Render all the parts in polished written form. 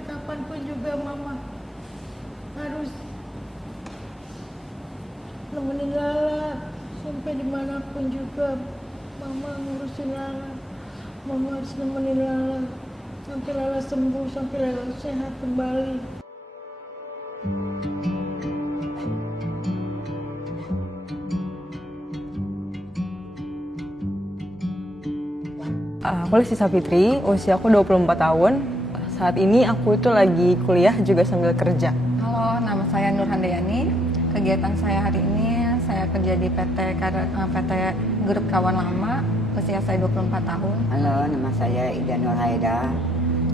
sampai kapanpun juga mama harus nemenin Lala. Sampai dimanapun juga mama ngurusin Lala. Mama harus nemenin Lala sampai Lala sembuh, sampai Lala sehat kembali. Aku Lesti Sapitri, usia aku 24 tahun. Saat ini aku itu lagi kuliah juga sambil kerja. Halo, nama saya Nur Handayani. Kegiatan saya hari ini, saya kerja di PT Grup Kawan Lama. Usia saya 24 tahun. Halo, nama saya Ida Nur Haida.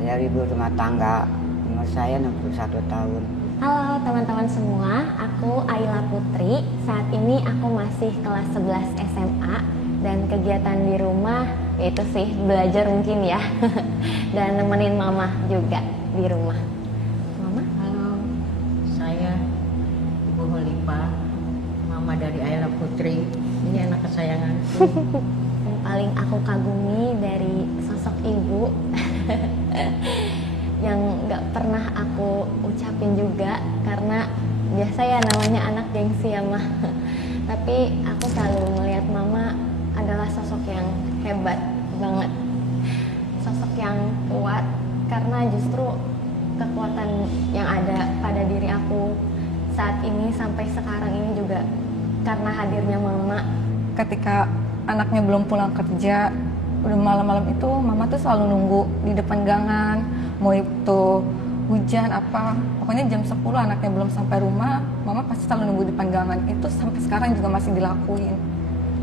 Saya ibu rumah tangga. Umur saya 61 tahun. Halo teman-teman semua, aku Ayla Putri. Saat ini aku masih kelas 11 SMA dan kegiatan di rumah itu sih belajar mungkin ya dan nemenin mama juga di rumah. Mama? Halo, saya Ibu Holipah, mama dari Ayla Putri. Ini anak kesayanganku. Yang paling aku kagumi dari sosok ibu yang gak pernah aku ucapin juga karena biasa ya namanya anak gengsi ya mah. Tapi aku selalu melihat mama adalah sosok yang hebat banget, sosok yang kuat karena justru kekuatan yang ada pada diri aku saat ini sampai sekarang ini juga karena hadirnya mama. Ketika anaknya belum pulang kerja, udah malam-malam itu mama tuh selalu nunggu di depan gangan, mau itu hujan apa, pokoknya jam 10 anaknya belum sampai rumah, mama pasti selalu nunggu di depan gangan. Itu sampai sekarang juga masih dilakuin.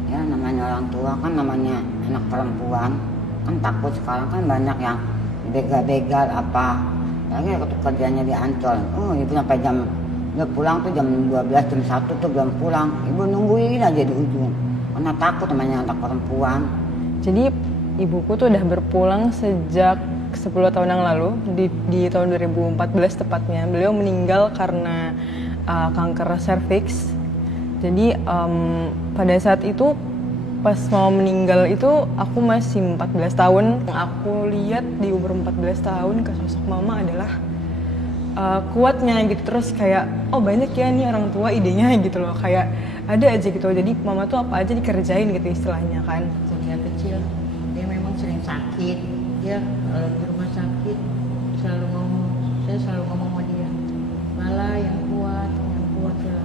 Ya namanya orang tua kan, namanya anak perempuan kan takut. Sekarang kan banyak yang begal-begal apa, lagi waktu kerjanya di Ancol. Oh ibu sampai jam udah pulang tuh jam 12 jam 1 tuh belum pulang, ibu nungguin aja di ujung karena takut namanya anak perempuan. Jadi ibuku tuh udah berpulang sejak 10 tahun yang lalu, di tahun 2014 tepatnya. Beliau meninggal karena kanker serviks. Jadi pada saat itu pas mau meninggal itu aku masih 14 tahun. Yang aku lihat di umur 14 tahun ke sosok mama adalah kuatnya gitu. Terus kayak oh banyak ya nih orang tua idenya gitu loh, kayak ada aja gitu. Jadi mama tuh apa aja dikerjain gitu istilahnya kan. Sejak kecil dia memang sering sakit. Dia kalau di rumah sakit selalu ngomong, saya selalu ngomong sama dia, malah yang kuat ya,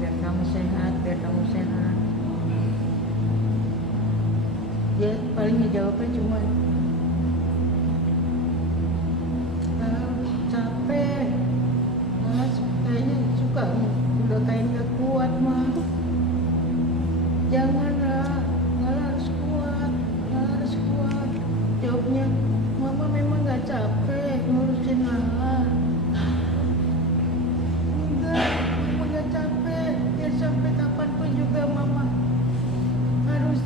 biar kamu sehat. Dia paling jawabnya cuma capek, kayaknya suka udah kayak nggak kuat mah. Jangan lah, nggak harus kuat. Jawabnya, mama memang nggak capek ngurusin Lala. Enggak, mama nggak capek. Biar sampai kapanpun juga mama harus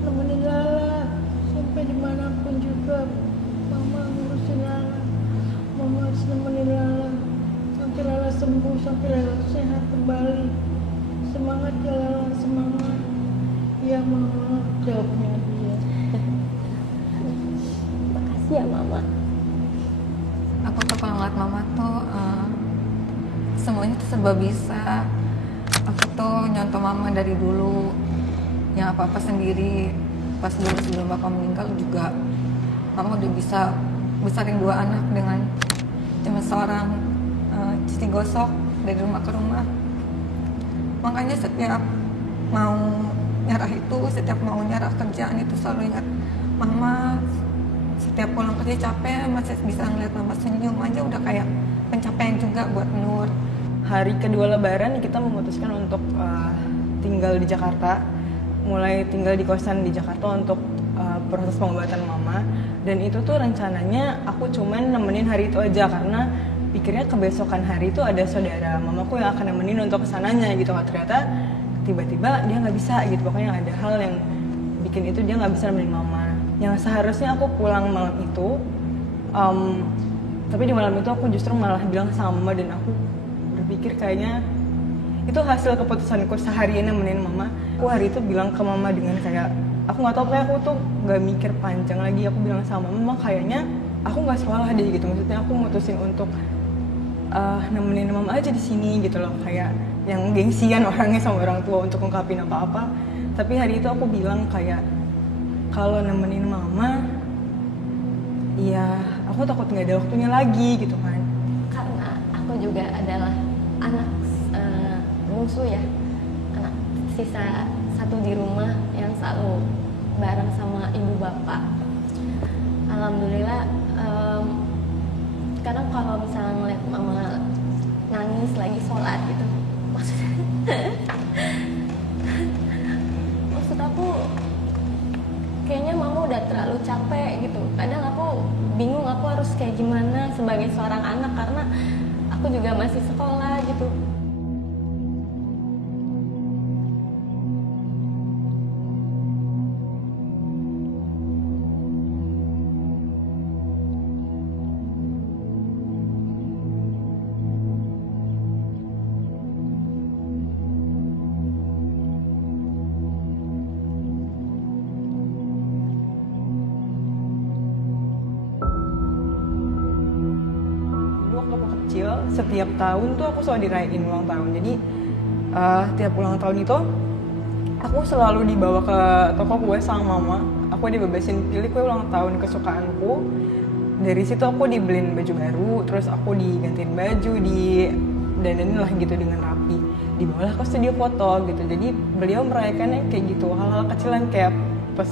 nemenin Lala. Sampai dimanapun juga mama ngurusin Lala. Mama harus nemenin Lala sampai Lala sembuh, sampai Lala sehat kembali. Semangat ya Lala, semangat. Iya mama, jawabnya dia. Makasih ya mama. Aku tuh kalau ngeliat mama tuh semuanya tuh serba bisa. Aku tuh nyontoh mama dari dulu, yang apa-apa sendiri. Pas dulu sebelum bapak meninggal juga mama udah bisa besarin 2 anak dengan cuma seorang cuci gosok dari rumah ke rumah. Makanya setiap mau nyarah kerjaan itu selalu ingat mama. Setiap pulang kerja capek masih bisa ngeliat mama senyum aja udah kayak pencapaian juga buat Nur. Hari kedua lebaran kita memutuskan untuk tinggal di Jakarta, mulai tinggal di kosan di Jakarta untuk proses pengobatan mama. Dan itu tuh rencananya aku cuman nemenin hari itu aja karena pikirnya kebesokan hari itu ada saudara mamaku yang akan nemenin untuk kesananya gitu. Ternyata tiba-tiba dia nggak bisa gitu, pokoknya ada hal yang bikin itu dia nggak bisa nemenin mama. Yang seharusnya aku pulang malam itu, tapi di malam itu aku justru malah bilang sama mama dan aku berpikir kayaknya itu hasil keputusanku seharian nemenin mama. Aku hari itu bilang ke mama dengan kayak aku nggak tahu, kayak aku tuh nggak mikir panjang lagi. Aku bilang sama mama kayaknya aku nggak salah deh gitu, maksudnya aku mutusin untuk nemenin mama aja di sini gitu loh, kayak yang gengsian orangnya sama orang tua untuk ngungkapin apa-apa. Tapi hari itu aku bilang kayak kalau nemenin mama ya aku takut nggak ada waktunya lagi gitu kan. Karena aku juga adalah anak bungsu ya, anak sisa satu di rumah yang selalu bareng sama ibu bapak. Alhamdulillah, kadang kalau misalnya ngeliat mama nangis lagi sholat gitu, maksud aku kayaknya mama udah terlalu capek gitu. Kadang aku bingung aku harus kayak gimana sebagai seorang anak, karena aku juga masih sekolah gitu. Setiap tahun tuh aku selalu dirayain ulang tahun. Jadi tiap ulang tahun itu aku selalu dibawa ke toko kue sama mama. Aku dibebasin pilih kue ulang tahun kesukaanku. Dari situ aku dibeliin baju baru, terus aku digantiin baju, dandanin lah gitu dengan rapi. Dibawalah ke studio foto gitu. Jadi beliau merayakannya kayak gitu, hal-hal kecilan kayak pas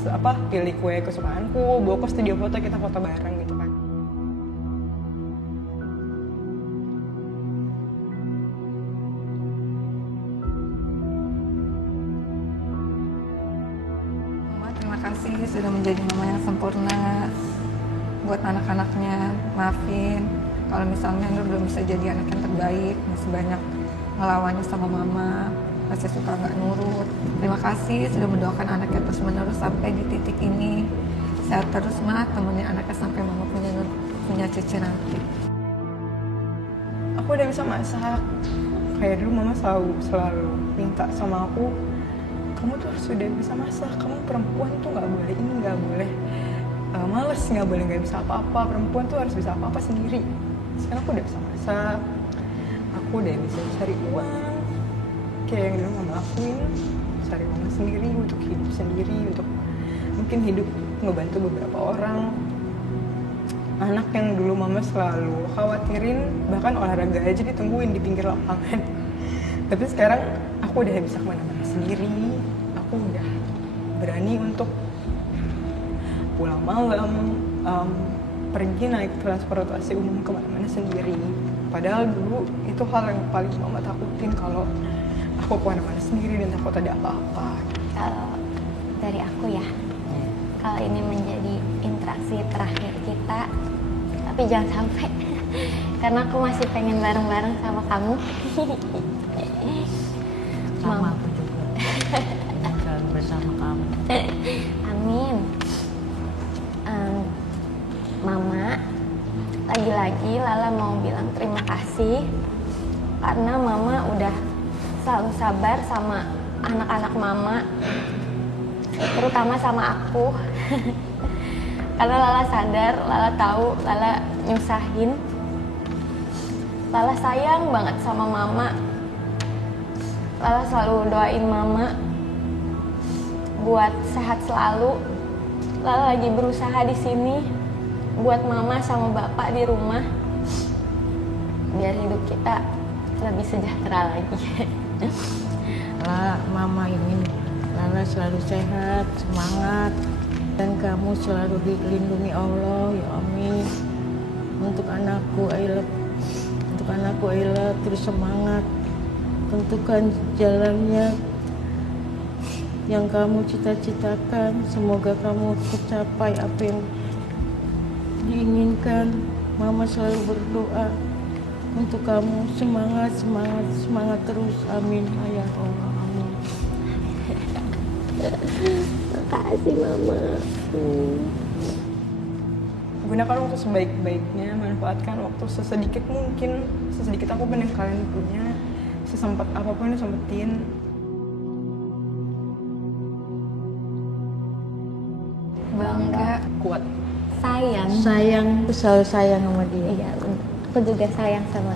pilih kue kesukaanku, bawa ke studio foto, kita foto bareng gitu kan. Terima kasih sudah menjadi mama yang sempurna buat anak-anaknya. Maafin kalau misalnya Nur belum bisa jadi anak yang terbaik, masih banyak ngelawannya sama mama, masih suka nggak nurut. Terima kasih sudah mendoakan anaknya terus menerus sampai di titik ini. Sehat terus Ma, temenin anaknya sampai mama punya cucu nanti. Aku udah bisa masak. Kayak dulu mama selalu minta sama aku, kamu tuh sudah bisa masak, kamu perempuan tuh nggak boleh ini, nggak boleh males, nggak bisa apa-apa, perempuan tuh harus bisa apa-apa sendiri. Sekarang aku udah bisa masak, aku udah bisa cari uang kayak yang dulu mama lakuin, cari uang sendiri untuk hidup sendiri, untuk mungkin hidup ngebantu beberapa orang. Anak yang dulu mama selalu khawatirin, bahkan olahraga aja ditungguin di pinggir lapangan. Tapi sekarang aku udah bisa kemana-mana sendiri, aku udah berani untuk pulang malam, pergi naik transportasi umum kemana-mana sendiri. Padahal dulu itu hal yang paling mama takutin, kalau aku kemana-mana sendiri dan takut ada apa-apa. Kalau dari aku ya, kalau ini menjadi interaksi terakhir kita, tapi jangan sampai karena aku masih pengen bareng-bareng sama kamu. Sama aku juga. Selalu bersama kamu. Amin. Mama, lagi-lagi Lala mau bilang terima kasih karena Mama udah selalu sabar sama anak-anak Mama, terutama sama aku. Karena Lala sadar, Lala tahu, Lala nyusahin. Lala sayang banget sama Mama. Lala selalu doain Mama buat sehat selalu. Lala lagi berusaha di sini buat Mama sama Bapak di rumah, biar hidup kita lebih sejahtera lagi. Mama ingin Lala selalu sehat, semangat, dan kamu selalu dilindungi Allah, ya amin. Untuk anakku Ayla terus semangat, tentukan jalannya yang kamu cita-citakan. Semoga kamu tercapai apa yang diinginkan. Mama selalu berdoa untuk kamu, semangat terus, amin ya Allah, amin. Makasih Mama. Gunakan waktu sebaik-baiknya, manfaatkan waktu sesedikit mungkin, sesedikit apapun yang kalian punya, sesempat apapun yang sempetin. kuat. Sayang. Sayang, aku selalu sayang sama dia. Iya, bener. Aku juga sayang sama